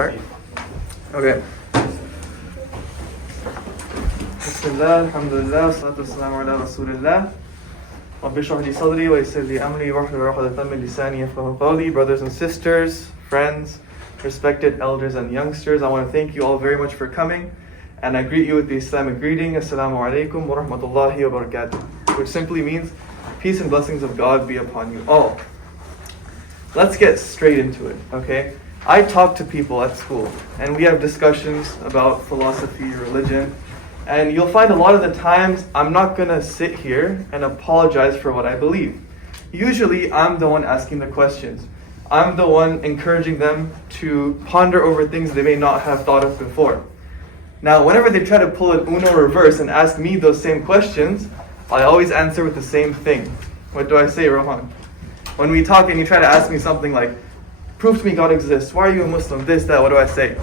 start? Okay. Bismillah, alhamdulillah, salatu wassalamu ala rasulillah. Rabbi shrah li sadri wa yassir li amri wahlul 'uqdatan min lisani yafqahu qawli. Brothers and sisters, friends, respected elders and youngsters, I want to thank you all very much for coming, and I greet you with the Islamic greeting, Assalamu alaikum wa rahmatullahi wa barakatuh, which simply means peace and blessings of God be upon you all. Let's get straight into it, okay? I talk to people at school, and we have discussions about philosophy, religion, and you'll find a lot of the times I'm not going to sit here and apologize for what I believe. Usually, I'm the one asking the questions. I'm the one encouraging them to ponder over things they may not have thought of before. Now, whenever they try to pull an Uno reverse and ask me those same questions, I always answer with the same thing. What do I say, Rohan? When we talk and you try to ask me something like, prove to me God exists, why are you a Muslim, this, that, what do I say?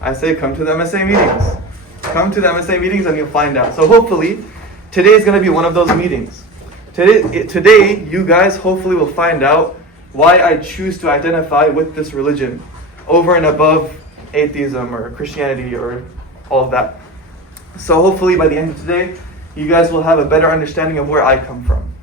I say, come to the MSA meetings. Come to the MSA meetings and you'll find out. So hopefully, today is going to be one of those meetings. Today, you guys hopefully will find out why I choose to identify with this religion over and above atheism or Christianity or all of that. So hopefully by the end of today, you guys will have a better understanding of where I come from.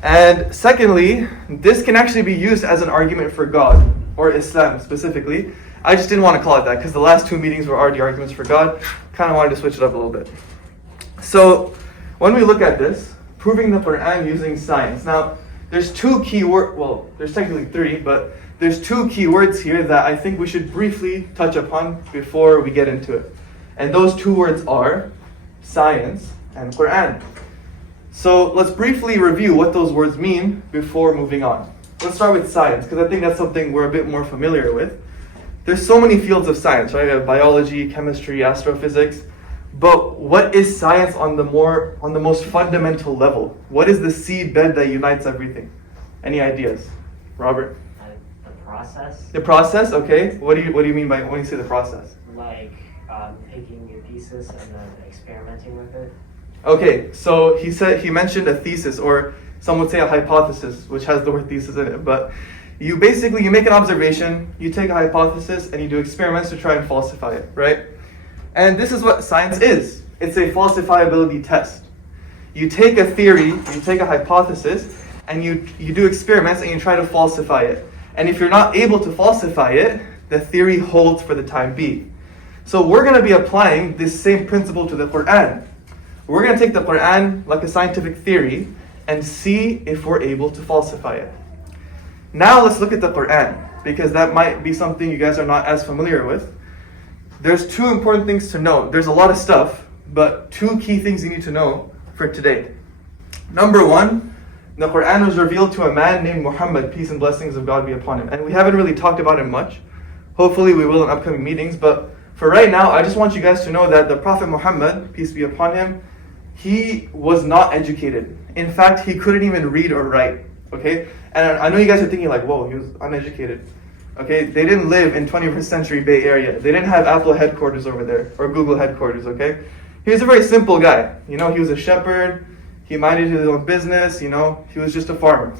And secondly, this can actually be used as an argument for God, or Islam specifically. I just didn't want to call it that because the last two meetings were already arguments for God. Kind of wanted to switch it up a little bit. So when we look at this, proving the Quran using science. Now, there's two key words, well, there's technically three, but there's two key words here that I think we should briefly touch upon before we get into it. And those two words are science and Quran. So let's briefly review what those words mean before moving on. Let's start with science, because I think that's something we're a bit more familiar with. There's so many fields of science, right? We have biology, chemistry, astrophysics. But what is science on the most fundamental level? What is the seed bed that unites everything? Any ideas? Robert? The process. The process, okay. What do you mean by when you say the process? Like taking a thesis and then experimenting with it. Okay, so he mentioned a thesis, or some would say a hypothesis, which has the word thesis in it. But you make an observation, you take a hypothesis, and you do experiments to try and falsify it, right? And this is what science is. It's a falsifiability test. You take a theory, you take a hypothesis, and you do experiments and you try to falsify it. And if you're not able to falsify it, the theory holds for the time being. So we're going to be applying this same principle to the Quran. We're going to take the Quran like a scientific theory and see if we're able to falsify it. Now let's look at the Quran, because that might be something you guys are not as familiar with. There's two important things to know. There's a lot of stuff, but two key things you need to know for today. Number one, the Quran was revealed to a man named Muhammad, peace and blessings of God be upon him. And we haven't really talked about him much. Hopefully we will in upcoming meetings, but for right now, I just want you guys to know that the Prophet Muhammad, peace be upon him, he was not educated. In fact, he couldn't even read or write, okay? And I know you guys are thinking like, whoa, he was uneducated. Okay, they didn't live in 21st century Bay Area. They didn't have Apple headquarters over there, or Google headquarters, okay? He was a very simple guy. He was a shepherd. He minded his own business, he was just a farmer.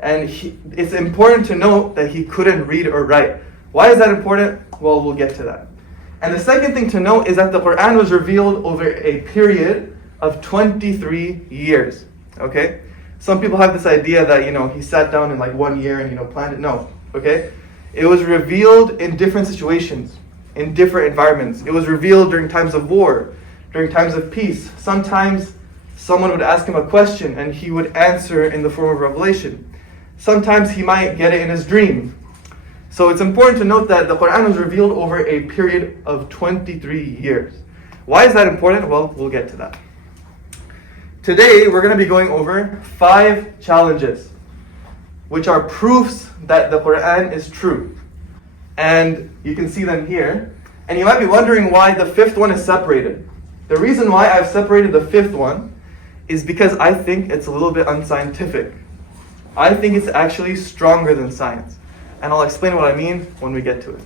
And it's important to note that he couldn't read or write. Why is that important? Well, we'll get to that. And the second thing to note is that the Quran was revealed over a period of 23 years, okay? Some people have this idea that, he sat down in like 1 year and, planned it. No, okay? It was revealed in different situations, in different environments. It was revealed during times of war, during times of peace. Sometimes someone would ask him a question and he would answer in the form of revelation. Sometimes he might get it in his dream. So it's important to note that the Quran was revealed over a period of 23 years. Why is that important? Well, we'll get to that. Today, we're going to be going over 5 challenges, which are proofs that the Quran is true. And you can see them here. And you might be wondering why the 5th one is separated. The reason why I've separated the 5th one is because I think it's a little bit unscientific. I think it's actually stronger than science. And I'll explain what I mean when we get to it.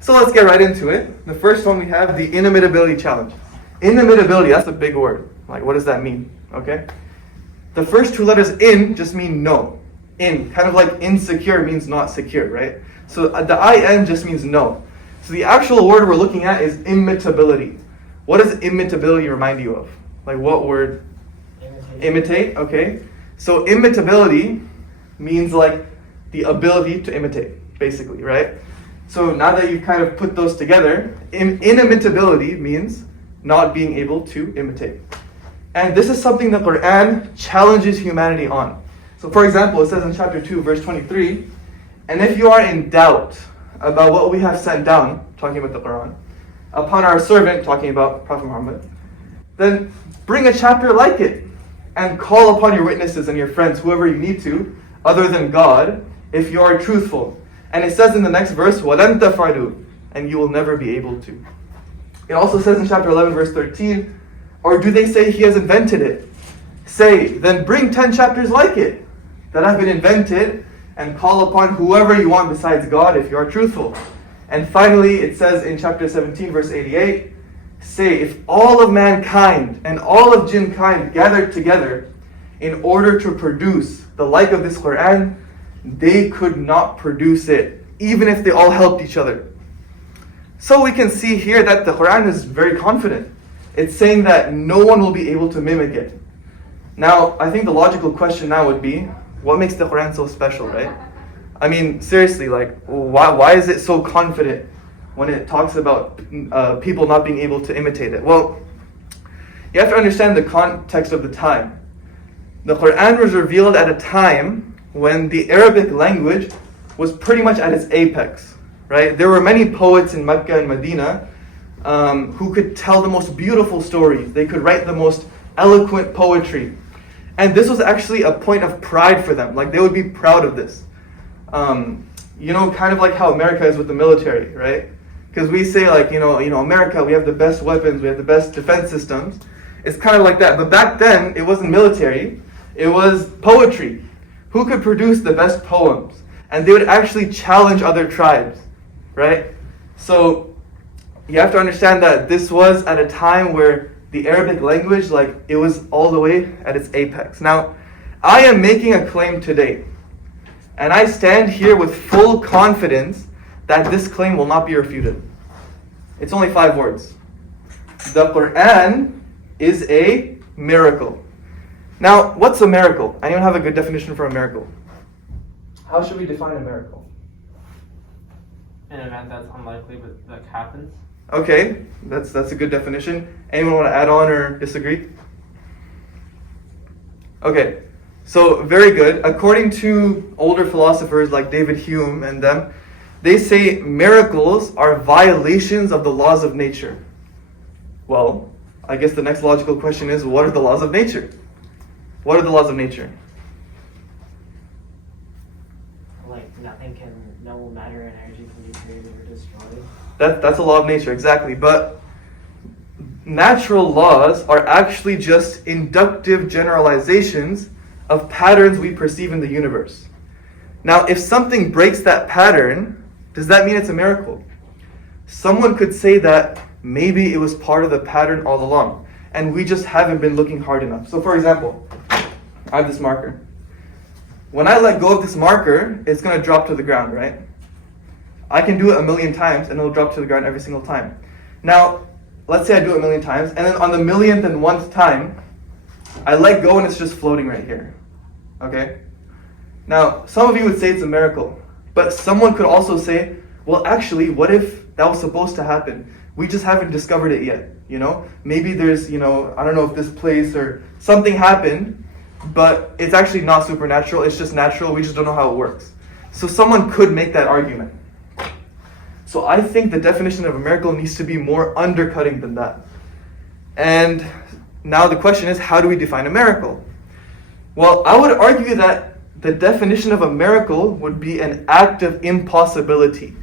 So let's get right into it. The first one we have the inimitability challenge. Inimitability, that's a big word. Like, what does that mean? Okay? The first 2 letters in just mean no. In, kind of like insecure means not secure, right? So the in just means no. So the actual word we're looking at is imitability. What does imitability remind you of? Like what word? Imitate, okay. So imitability means like the ability to imitate, basically, right? So now that you've kind of put those together, inimitability means not being able to imitate. And this is something the Quran challenges humanity on. So for example, it says in chapter 2, verse 23, and if you are in doubt about what we have sent down, talking about the Quran, upon our servant, talking about Prophet Muhammad, then bring a chapter like it and call upon your witnesses and your friends, whoever you need to, other than God, if you are truthful. And it says in the next verse, وَلَن تَفْعَلُوا, and you will never be able to. It also says in chapter 11, verse 13, or do they say he has invented it? Say, then bring 10 chapters like it that have been invented and call upon whoever you want besides God if you are truthful. And finally, it says in chapter 17, verse 88, say, if all of mankind and all of jinn kind gathered together in order to produce the like of this Quran, they could not produce it, even if they all helped each other. So we can see here that the Quran is very confident. It's saying that no one will be able to mimic it. Now, I think the logical question now would be, what makes the Quran so special, right? I mean, seriously, like, why is it so confident when it talks about people not being able to imitate it? Well, you have to understand the context of the time. The Quran was revealed at a time when the Arabic language was pretty much at its apex, right? There were many poets in Mecca and Medina who could tell the most beautiful stories. They could write the most eloquent poetry. And this was actually a point of pride for them. Like, they would be proud of this. Kind of like how America is with the military, right? Because we say, like, America, we have the best weapons, we have the best defense systems. It's kind of like that. But back then, it wasn't military, it was poetry. Who could produce the best poems? And they would actually challenge other tribes, right? So you have to understand that this was at a time where the Arabic language, like, it was all the way at its apex. Now, I am making a claim today, and I stand here with full confidence that this claim will not be refuted. It's only 5 words. The Quran is a miracle. Now, what's a miracle? Anyone have a good definition for a miracle? How should we define a miracle? An event that's unlikely but that happens. Okay, that's a good definition. Anyone want to add on or disagree? Okay, so very good. According to older philosophers like David Hume and them, they say miracles are violations of the laws of nature. Well, I guess the next logical question is, what are the laws of nature? What are the laws of nature? Like no matter and energy can be created or destroyed. That's a law of nature, exactly. But natural laws are actually just inductive generalizations of patterns we perceive in the universe. Now, if something breaks that pattern, does that mean it's a miracle? Someone could say that maybe it was part of the pattern all along, and we just haven't been looking hard enough. So for example, I have this marker. When I let go of this marker, it's going to drop to the ground, right? I can do it 1,000,000 times and it'll drop to the ground every single time. Now, let's say I do it 1,000,000 times, and then on the 1,000,001th time, I let go and it's just floating right here. Okay? Now, some of you would say it's a miracle, but someone could also say, well, actually, what if that was supposed to happen? We just haven't discovered it yet, Maybe there's, I don't know if this place or something happened, but it's actually not supernatural, it's just natural, we just don't know how it works. So someone could make that argument. So I think the definition of a miracle needs to be more undercutting than that. And now the question is, how do we define a miracle? Well, I would argue that the definition of a miracle would be an act of impossibility.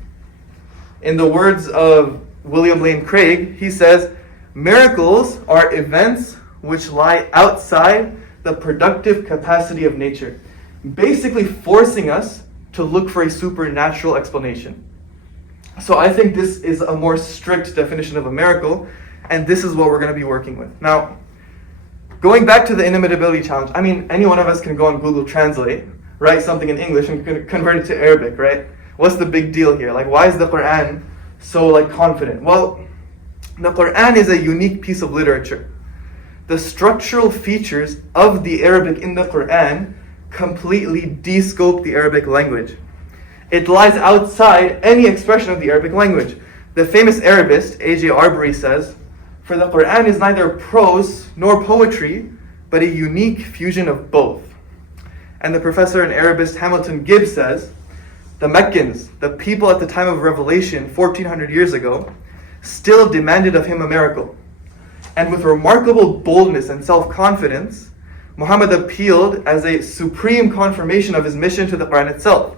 In the words of William Lane Craig, he says, miracles are events which lie outside the productive capacity of nature, basically forcing us to look for a supernatural explanation. So I think this is a more strict definition of a miracle, and this is what we're going to be working with. Now, going back to the inimitability challenge, I mean, any one of us can go on Google Translate, write something in English, and convert it to Arabic, right? What's the big deal here? Like, why is the Quran so like confident? Well, the Quran is a unique piece of literature. The structural features of the Arabic in the Quran completely de-scope the Arabic language. It lies outside any expression of the Arabic language. The famous Arabist, A.J. Arbery, says, "For the Quran is neither prose nor poetry, but a unique fusion of both." And the professor and Arabist Hamilton Gibbs says, "The Meccans, the people at the time of revelation 1400 years ago, still demanded of him a miracle. And with remarkable boldness and self-confidence, Muhammad appealed as a supreme confirmation of his mission to the Quran itself.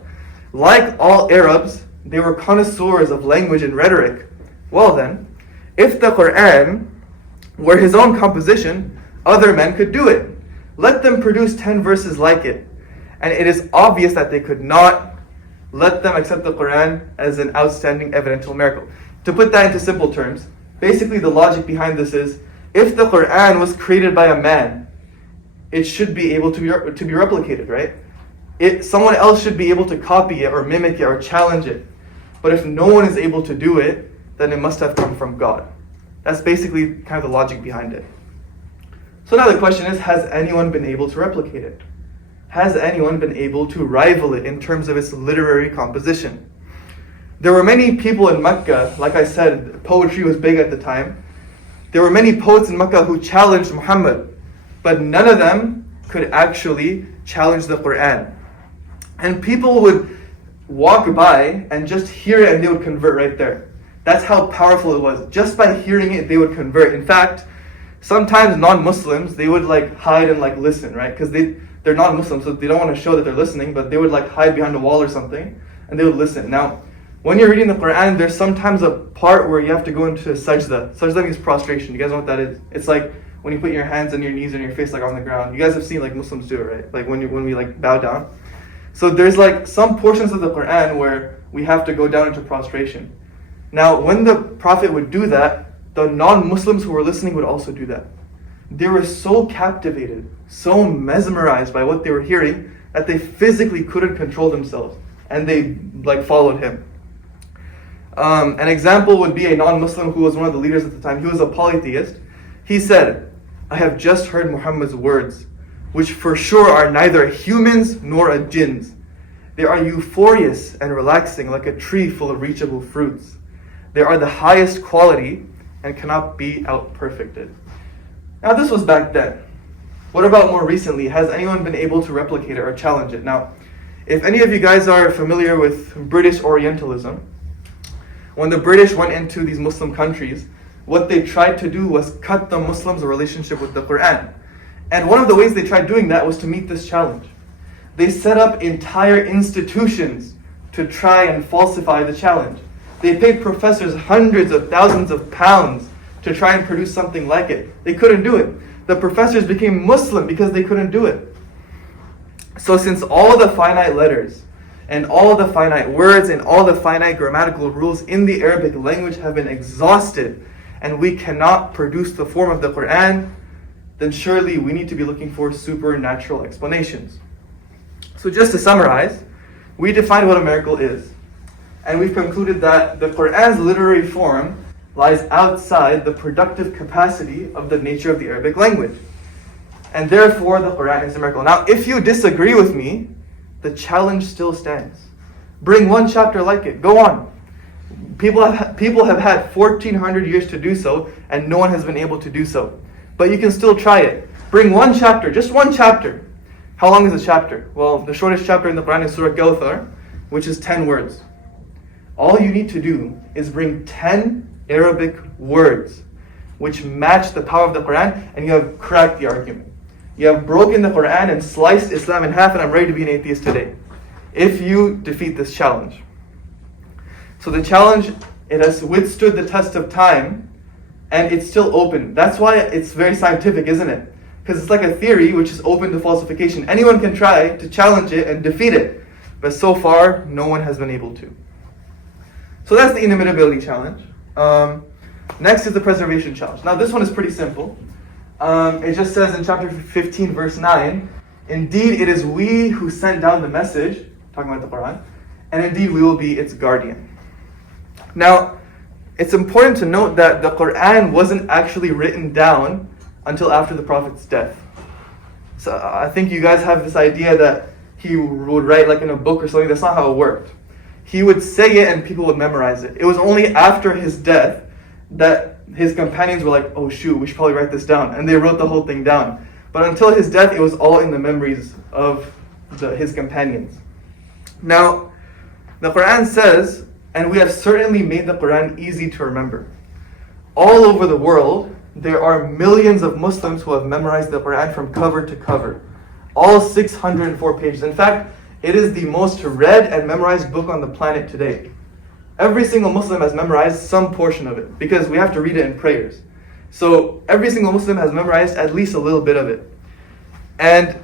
Like all Arabs, they were connoisseurs of language and rhetoric. Well then, if the Quran were his own composition, other men could do it. Let them produce 10 verses like it. And it is obvious that they could not. Let them accept the Quran as an outstanding evidential miracle." To put that into simple terms, basically the logic behind this is, if the Quran was created by a man, it should be able to be replicated, right? Someone else should be able to copy it or mimic it or challenge it. But if no one is able to do it, then it must have come from God. That's basically kind of the logic behind it. So now the question is, has anyone been able to replicate it? Has anyone been able to rival it in terms of its literary composition? There were many people in Mecca, like I said, poetry was big at the time. There were many poets in Mecca who challenged Muhammad, but none of them could actually challenge the Quran. And people would walk by and just hear it and they would convert right there. That's how powerful it was. Just by hearing it, they would convert. In fact, sometimes non-Muslims, they would like hide and like listen, right? Because they're non-Muslims, so they don't want to show that they're listening, but they would like hide behind a wall or something and they would listen. Now, when you're reading the Quran, there's sometimes a part where you have to go into sajda. Sajda means prostration. You guys know what that is? It's like when you put your hands on your knees and your face like on the ground. You guys have seen like Muslims do it, right? Like when we like bow down. So there's like some portions of the Quran where we have to go down into prostration. Now, when the Prophet would do that, the non-Muslims who were listening would also do that. They were so captivated, so mesmerized by what they were hearing that they physically couldn't control themselves, and they like followed him. An example would be a non-Muslim who was one of the leaders at the time. He was a polytheist. He said, "I have just heard Muhammad's words, which for sure are neither humans nor a jinns. They are euphorious and relaxing like a tree full of reachable fruits. They are the highest quality and cannot be out-perfected." Now this was back then. What about more recently? Has anyone been able to replicate it or challenge it? Now, if any of you guys are familiar with British Orientalism, when the British went into these Muslim countries, what they tried to do was cut the Muslims' relationship with the Quran. And one of the ways they tried doing that was to meet this challenge. They set up entire institutions to try and falsify the challenge. They paid professors hundreds of thousands of pounds to try and produce something like it. They couldn't do it. The professors became Muslim because they couldn't do it. So since all the finite letters and all the finite words and all the finite grammatical rules in the Arabic language have been exhausted, and we cannot produce the form of the Quran, then surely we need to be looking for supernatural explanations. So just to summarize, we defined what a miracle is. And we've concluded that the Quran's literary form lies outside the productive capacity of the nature of the Arabic language. And therefore the Quran is a miracle. Now, if you disagree with me, the challenge still stands. Bring one chapter like it. Go on. People have had 1400 years to do so, and no one has been able to do so. But you can still try it. Bring one chapter, just one chapter. How long is a chapter? Well, the shortest chapter in the Quran is Surah Kawthar, which is 10 words. All you need to do is bring 10 Arabic words which match the power of the Quran, and you have cracked the argument. You have broken the Quran and sliced Islam in half, and I'm ready to be an atheist today, if you defeat this challenge. So the challenge, it has withstood the test of time, and it's still open. That's why it's very scientific, isn't it? Because it's like a theory which is open to falsification. Anyone can try to challenge it and defeat it, but so far, no one has been able to. So that's the inimitability challenge. Next is the preservation challenge. Now this one is pretty simple. It just says in chapter 15, verse 9, "Indeed, it is we who sent down the message," talking about the Quran, and indeed we will be its guardian. Now, it's important to note that the Quran wasn't actually written down until after the Prophet's death. So I think you guys have this idea that he would write like in a book or something. That's not how it worked. He would say it and people would memorize it. It was only after his death that his companions were like, oh shoot, we should probably write this down. And they wrote the whole thing down. But until his death, it was all in the memories of his companions. Now, the Quran says, and we have certainly made the Quran easy to remember. All over the world, there are millions of Muslims who have memorized the Quran from cover to cover. All 604 pages. In fact, it is the most read and memorized book on the planet today. Every single Muslim has memorized some portion of it because we have to read it in prayers. So every single Muslim has memorized at least a little bit of it. And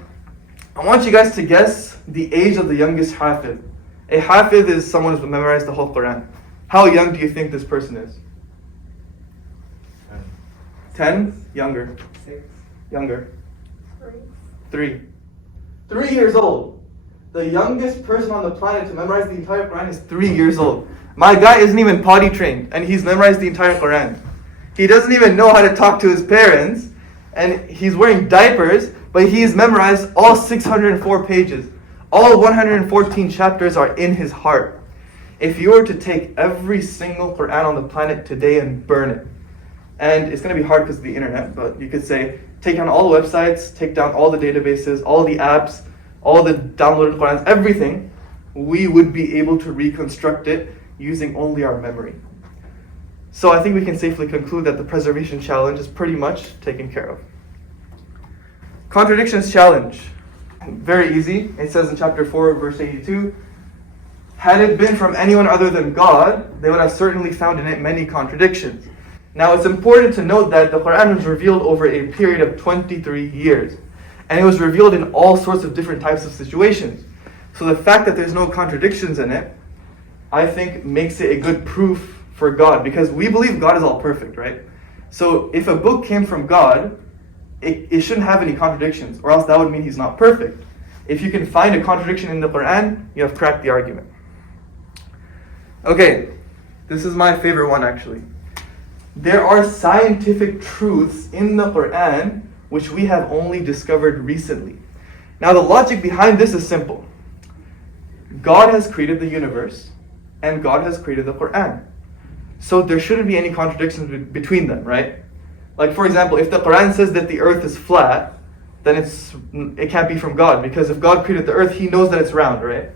I want you guys to guess the age of the youngest Hafid. A Hafid is someone who's memorized the whole Quran. How young do you think this person is? 10? Younger. 6. Younger. 3. 3 years old. The youngest person on the planet to memorize the entire Quran is 3 years old. My guy isn't even potty trained and he's memorized the entire Quran. He doesn't even know how to talk to his parents and he's wearing diapers, but he's memorized all 604 pages. All 114 chapters are in his heart. If you were to take every single Quran on the planet today and burn it, and it's going to be hard because of the internet, but you could say, take down all the websites, take down all the databases, all the apps, all the downloaded Qurans, everything, we would be able to reconstruct it using only our memory. So I think we can safely conclude that the preservation challenge is pretty much taken care of. Contradictions challenge. Very easy. It says in chapter 4, verse 82, had it been from anyone other than God, they would have certainly found in it many contradictions. Now it's important to note that the Quran was revealed over a period of 23 years. And it was revealed in all sorts of different types of situations. So the fact that there's no contradictions in it, I think makes it a good proof for God. Because we believe God is all perfect, right? So if a book came from God, it shouldn't have any contradictions, or else that would mean he's not perfect. If you can find a contradiction in the Quran, you have cracked the argument. Okay, this is my favorite one actually. There are scientific truths in the Quran which we have only discovered recently. Now the logic behind this is simple. God has created the universe, and God has created the Quran. So there shouldn't be any contradictions between them, right? Like for example, if the Quran says that the earth is flat, then it can't be from God, because if God created the earth, he knows that it's round, right?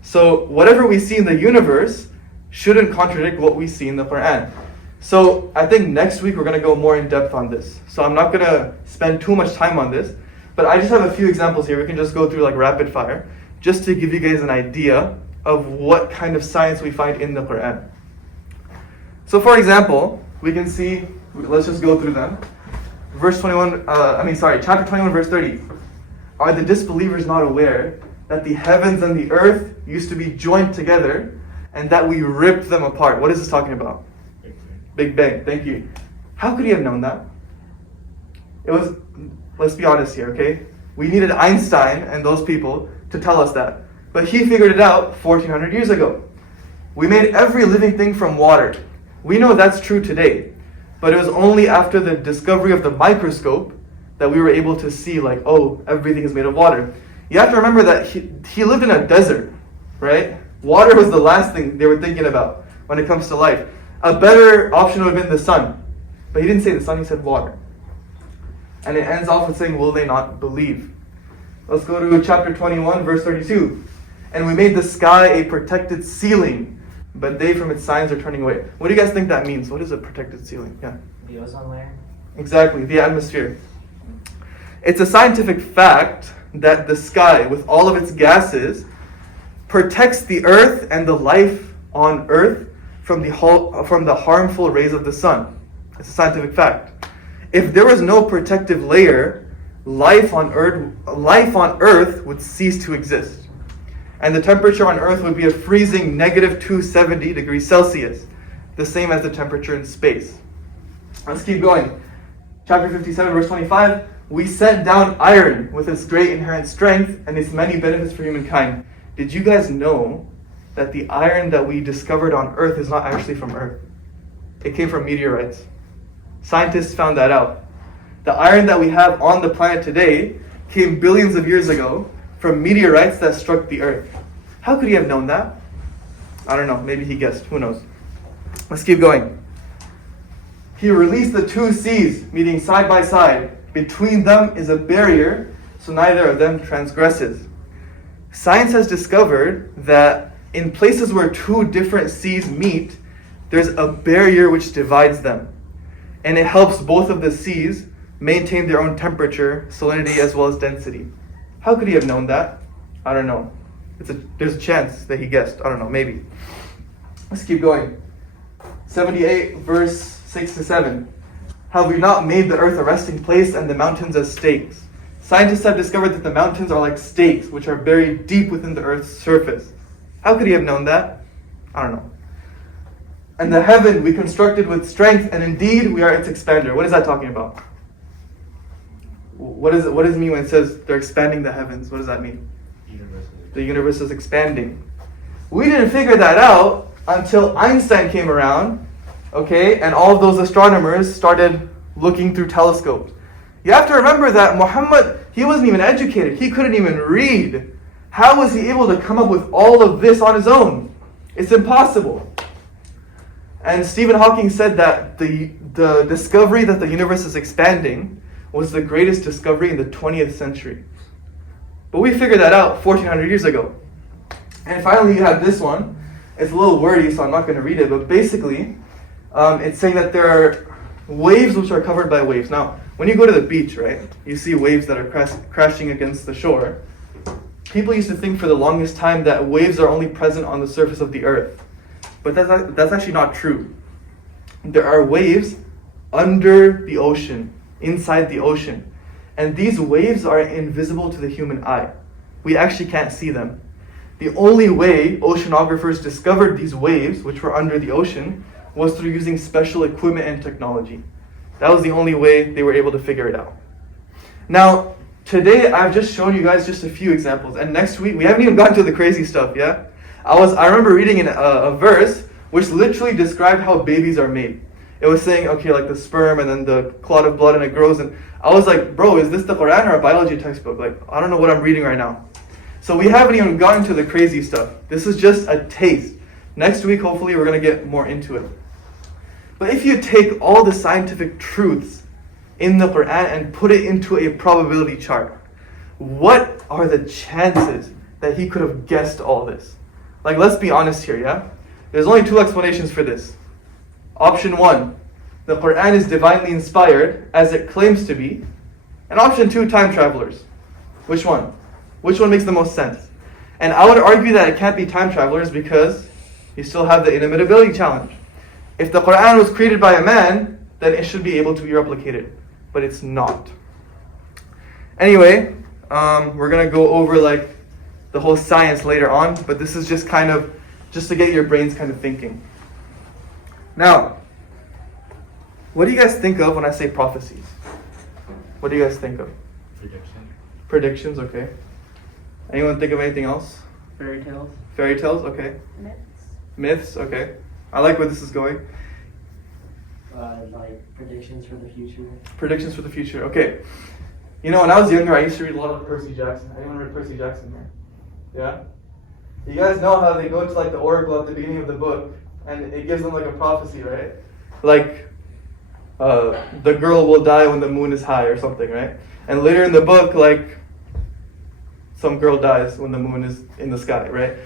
So whatever we see in the universe shouldn't contradict what we see in the Quran. So I think next week we're going to go more in depth on this. So I'm not going to spend too much time on this, but I just have a few examples here. We can just go through like rapid fire, just to give you guys an idea of what kind of science we find in the Quran. So for example, we can see, let's just go through them. Chapter 21, verse 30. Are the disbelievers not aware that the heavens and the earth used to be joined together and that we ripped them apart? What is this talking about? Big Bang, thank you. How could he have known that? It was, let's be honest here, okay? We needed Einstein and those people to tell us that. But he figured it out 1400 years ago. We made every living thing from water. We know that's true today. But it was only after the discovery of the microscope that we were able to see like, oh, everything is made of water. You have to remember that he lived in a desert, right? Water was the last thing they were thinking about when it comes to life. A better option would have been the sun. But he didn't say the sun, he said water. And it ends off with saying, will they not believe? Let's go to chapter 21, verse 32. And we made the sky a protected ceiling, but they from its signs are turning away. What do you guys think that means? What is a protected ceiling? Yeah. The ozone layer? Exactly, the atmosphere. It's a scientific fact that the sky, with all of its gases, protects the earth and the life on earth from the harmful rays of the sun. It's a scientific fact. If there was no protective layer, life on earth would cease to exist. And the temperature on earth would be a freezing negative 270 degrees Celsius, the same as the temperature in space. Let's keep going. Chapter 57, verse 25. We sent down iron with its great inherent strength and its many benefits for humankind. Did you guys know that the iron that we discovered on Earth is not actually from Earth. It came from meteorites. Scientists found that out. The iron that we have on the planet today came billions of years ago from meteorites that struck the Earth. How could he have known that? I don't know. Maybe he guessed. Who knows? Let's keep going. He released the two seas, meeting side by side. Between them is a barrier, so neither of them transgresses. Science has discovered that in places where two different seas meet, there's a barrier which divides them. And it helps both of the seas maintain their own temperature, salinity, as well as density. How could he have known that? I don't know. There's a chance that he guessed. I don't know, maybe. Let's keep going. 78 verse 6 to 7. Have we not made the earth a resting place and the mountains as stakes? Scientists have discovered that the mountains are like stakes, which are buried deep within the earth's surface. How could he have known that? I don't know. And the heaven we constructed with strength, and indeed we are its expander. What is that talking about? What does it mean when it says they're expanding the heavens? What does that mean? The universe is expanding. We didn't figure that out until Einstein came around, okay, and all of those astronomers started looking through telescopes. You have to remember that Muhammad, he wasn't even educated. He couldn't even read. How was he able to come up with all of this on his own? It's impossible. And Stephen Hawking said that the discovery that the universe is expanding was the greatest discovery in the 20th century. But we figured that out 1400 years ago. And finally you have this one. It's a little wordy, so I'm not going to read it, but basically it's saying that there are waves which are covered by waves. Now, when you go to the beach, right, you see waves that are crashing against the shore. People used to think for the longest time that waves are only present on the surface of the earth. But that's actually not true. There are waves under the ocean, inside the ocean. And these waves are invisible to the human eye. We actually can't see them. The only way oceanographers discovered these waves, which were under the ocean, was through using special equipment and technology. That was the only way they were able to figure it out. Now, today I've just shown you guys just a few examples. And next week, we haven't even gotten to the crazy stuff, yeah? I remember reading a verse which literally described how babies are made. It was saying, okay, like the sperm and then the clot of blood and it grows. And I was like, bro, is this the Quran or a biology textbook? Like, I don't know what I'm reading right now. So we haven't even gotten to the crazy stuff. This is just a taste. Next week, hopefully, we're going to get more into it. But if you take all the scientific truths in the Quran and put it into a probability chart, what are the chances that he could have guessed all this? Like, let's be honest here, yeah? There's only two explanations for this. Option 1, the Quran is divinely inspired, as it claims to be. And option 2, time travelers. Which one? Which one makes the most sense? And I would argue that it can't be time travelers because you still have the inimitability challenge. If the Quran was created by a man, then it should be able to be replicated. But it's not. Anyway, we're going to go over like the whole science later on, but this is just kind of, just to get your brains kind of thinking. Now, what do you guys think of when I say prophecies? What do you guys think of? Predictions, okay. Anyone think of anything else? Fairy tales. Fairy tales, okay. Myths, okay. I like where this is going. Like predictions for the future. Predictions for the future, okay. You know, when I was younger, I used to read a lot of Percy Jackson. Anyone read Percy Jackson here? Yeah? You guys know how they go to like the oracle at the beginning of the book, and it gives them like a prophecy, right? Like, the girl will die when the moon is high or something, right? And later in the book, like, some girl dies when the moon is in the sky, right?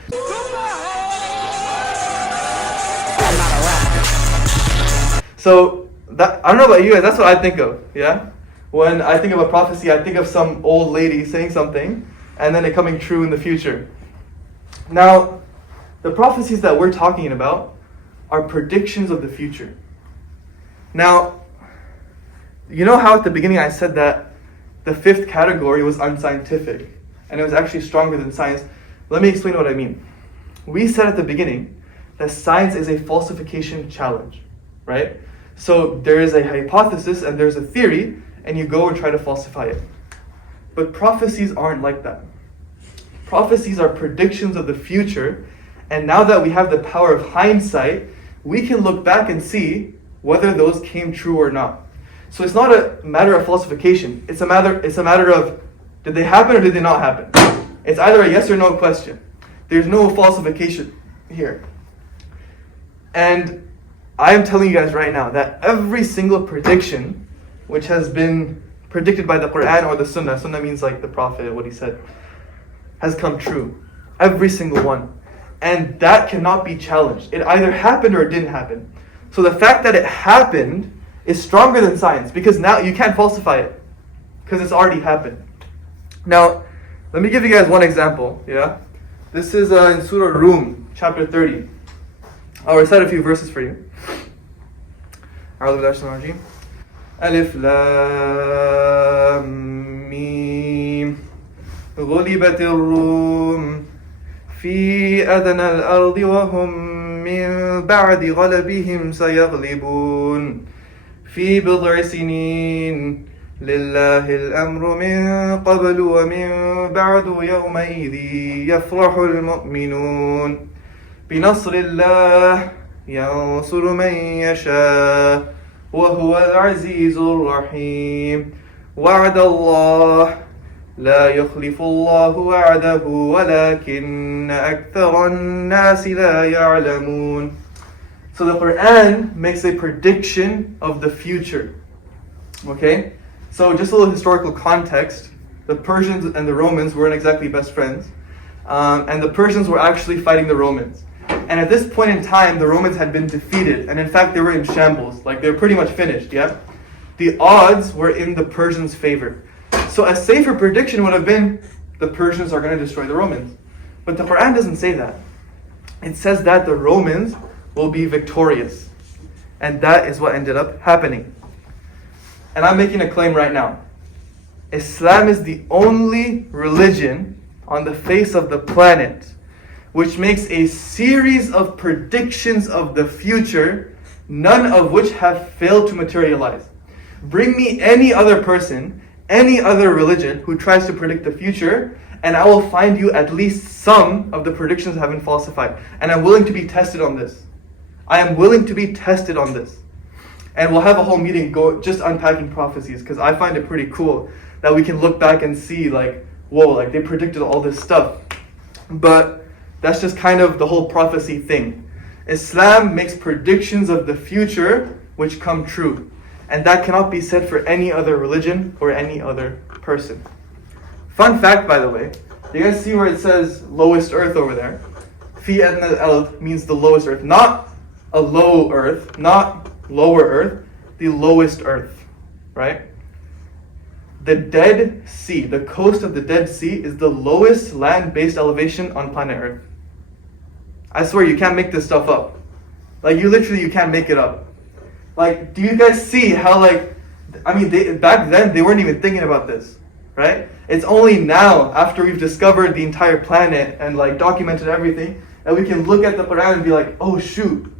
So, that, I don't know about you guys, that's what I think of, yeah? When I think of a prophecy, I think of some old lady saying something, and then it coming true in the future. Now, the prophecies that we're talking about are predictions of the future. Now, you know how at the beginning I said that the fifth category was unscientific, and it was actually stronger than science? Let me explain what I mean. We said at the beginning that science is a falsification challenge, right? So there is a hypothesis and there's a theory, and you go and try to falsify it. But prophecies aren't like that. Prophecies are predictions of the future, And now that we have the power of hindsight, we can look back and see whether those came true or not. So it's not a matter of falsification. It's a matter of, did they happen or did they not happen? It's either a yes or no question. There's no falsification here. And I am telling you guys right now that every single prediction which has been predicted by the Quran or the Sunnah, Sunnah means like the Prophet, what he said, has come true. Every single one. And that cannot be challenged. It either happened or it didn't happen. So the fact that it happened is stronger than science, because now you can't falsify it, because it's already happened. Now, let me give you guys one example. Yeah, this is in Surah Rum, chapter 30. I'll recite a few verses for you. Alif Lam Mim غُلِبَتِ الرُّومُ في أدنى الأرض وهم من بعد غلبهم سيغلبون في بضع سنين لله الأمر من قبل ومن بعد يومئذ يفرح المؤمنون بنصر الله ينصر من يشاء وهو العزيز الرحيم وعد الله لا يخلف الله وعده ولكن أكثر الناس لا يعلمون. So the Quran makes a prediction of the future. Okay? So just a little historical context. The Persians and the Romans weren't exactly best friends. And the Persians were actually fighting the Romans. And at this point in time, the Romans had been defeated. And in fact, they were in shambles. Like, they were pretty much finished, yeah? The odds were in the Persians' favor. So a safer prediction would have been, the Persians are going to destroy the Romans. But the Quran doesn't say that. It says that the Romans will be victorious. And that is what ended up happening. And I'm making a claim right now. Islam is the only religion on the face of the planet which makes a series of predictions of the future, none of which have failed to materialize. Bring me any other person, any other religion who tries to predict the future, and I will find you at least some of the predictions have been falsified. And I'm willing to be tested on this. I am willing to be tested on this. And we'll have a whole meeting just unpacking prophecies, because I find it pretty cool that we can look back and see like, whoa, like they predicted all this stuff. But that's just kind of the whole prophecy thing. Islam makes predictions of the future which come true. And that cannot be said for any other religion or any other person. Fun fact, by the way, you guys see where it says lowest earth over there? Fi adna al means the lowest earth. Not a low earth, not lower earth, the lowest earth, right? The Dead Sea, the coast of the Dead Sea is the lowest land-based elevation on planet Earth. I swear you can't make this stuff up. Like you can't make it up. Like, do you guys see how back then they weren't even thinking about this, right? It's only now, after we've discovered the entire planet and like documented everything, that we can look at the Quran and be like, oh shoot,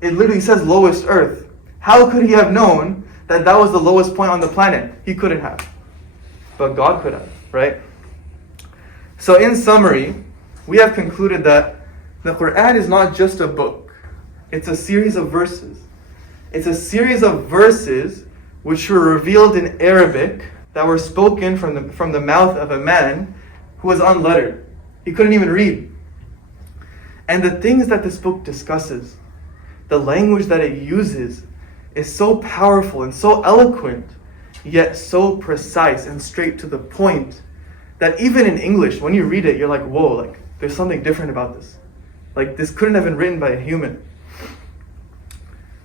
it literally says lowest earth. How could he have known that that was the lowest point on the planet? He couldn't have. But God could have, right? So in summary, we have concluded that the Quran is not just a book. It's a series of verses. It's a series of verses which were revealed in Arabic that were spoken from the mouth of a man who was unlettered. He couldn't even read. And the things that this book discusses, the language that it uses, is so powerful and so eloquent, yet so precise and straight to the point, that even in English, when you read it, you're like, whoa, like there's something different about this. Like this couldn't have been written by a human.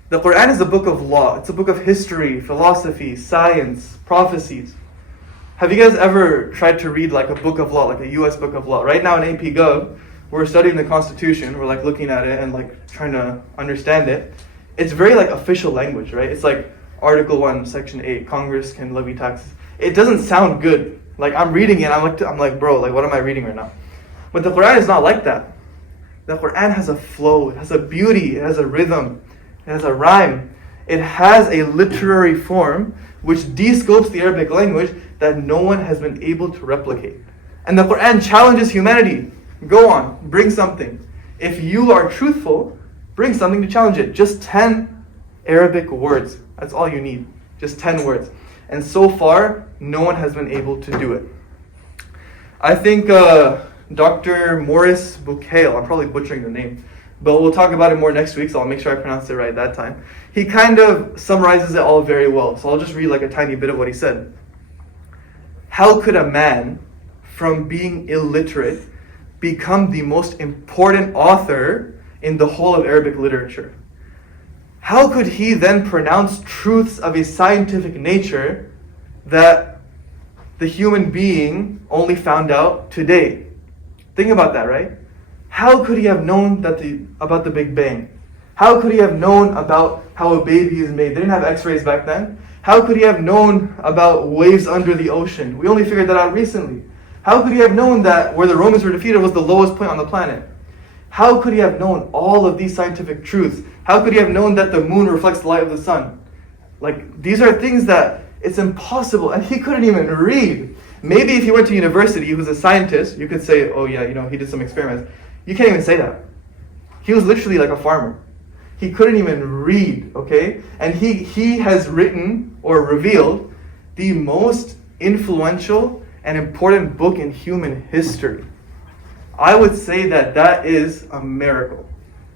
The Quran is a book of law. It's a book of history, philosophy, science, prophecies. Have you guys ever tried to read like a book of law, like a US book of law? Right now in AP Gov, we're studying the Constitution. We're like looking at it and like trying to understand it. It's very like official language, right? It's like Article 1, Section 8, Congress can levy taxes. It doesn't sound good. Like I'm reading it, I'm like, bro, like what am I reading right now? But the Quran is not like that. The Quran has a flow, it has a beauty, it has a rhythm, it has a rhyme. It has a literary form which de-scopes the Arabic language that no one has been able to replicate. And the Quran challenges humanity. Go on, bring something. If you are truthful, bring something to challenge it. Just 10 Arabic words. That's all you need. Just 10 words. And so far, no one has been able to do it. I think Dr. Morris Bukail, I'm probably butchering the name, but we'll talk about it more next week, so I'll make sure I pronounce it right that time. He kind of summarizes it all very well, so I'll just read like a tiny bit of what he said. How could a man, from being illiterate, become the most important author in the whole of Arabic literature? How could he then pronounce truths of a scientific nature that the human being only found out today? Think about that, right? How could he have known about the Big Bang? How could he have known about how a baby is made? They didn't have x-rays back then. How could he have known about waves under the ocean? We only figured that out recently. How could he have known that where the Romans were defeated was the lowest point on the planet? How could he have known all of these scientific truths? How could he have known that the moon reflects the light of the sun? Like, these are things that it's impossible, and he couldn't even read. Maybe if he went to university, he was a scientist, you could say, oh yeah, he did some experiments. You can't even say that. He was literally like a farmer. He couldn't even read, okay? And he has written or revealed the most influential and important book in human history. I would say that is a miracle.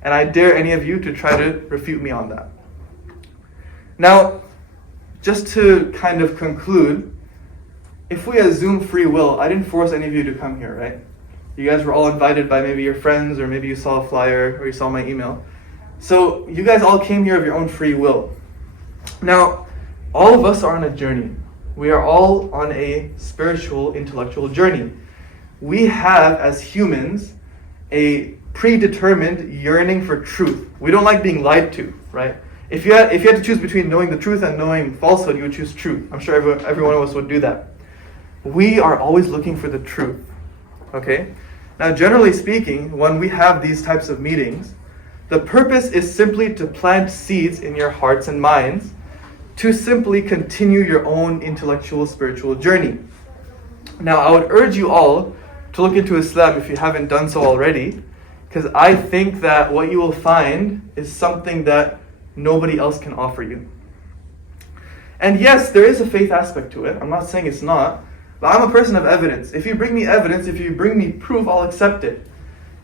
And I dare any of you to try to refute me on that. Now, just to kind of conclude, if we assume free will, I didn't force any of you to come here, right? You guys were all invited by maybe your friends, or maybe you saw a flyer, or you saw my email. So you guys all came here of your own free will. Now, all of us are on a journey. We are all on a spiritual, intellectual journey. We have, as humans, a predetermined yearning for truth. We don't like being lied to, right? If you had to choose between knowing the truth and knowing falsehood, you would choose truth. I'm sure every one of us would do that. We are always looking for the truth, okay? Now, generally speaking, when we have these types of meetings, the purpose is simply to plant seeds in your hearts and minds to simply continue your own intellectual, spiritual journey. Now, I would urge you all to look into Islam if you haven't done so already, because I think that what you will find is something that nobody else can offer you. And yes, there is a faith aspect to it. I'm not saying it's not, but I'm a person of evidence. If you bring me evidence, if you bring me proof, I'll accept it.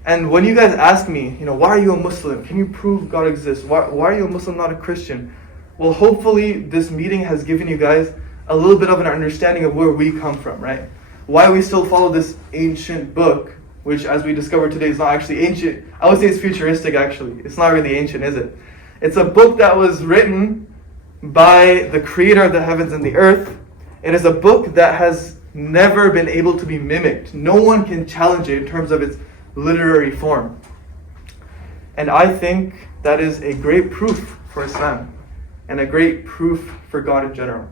And when you guys ask me, why are you a Muslim? Can you prove God exists? Why are you a Muslim, not a Christian? Well, hopefully this meeting has given you guys a little bit of an understanding of where we come from, right? Why we still follow this ancient book, which as we discovered today is not actually ancient. I would say it's futuristic actually. It's not really ancient, is it? It's a book that was written by the creator of the heavens and the earth. It is a book that has never been able to be mimicked. No one can challenge it in terms of its literary form. And I think that is a great proof for Islam and a great proof for God in general.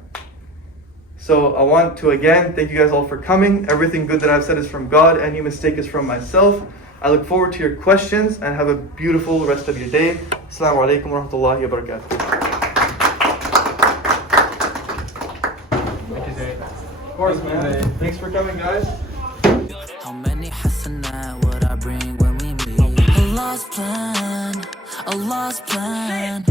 So I want to again thank you guys all for coming. Everything good that I've said is from God. Any mistake is from myself. I look forward to your questions and have a beautiful rest of your day. Assalamu alaikum wa rahmatullahi wa barakatuh. Thank you, Zay. Of course, man. Thanks for coming, guys. How many hasanat would I bring when we meet? A lost plan, a lost plan.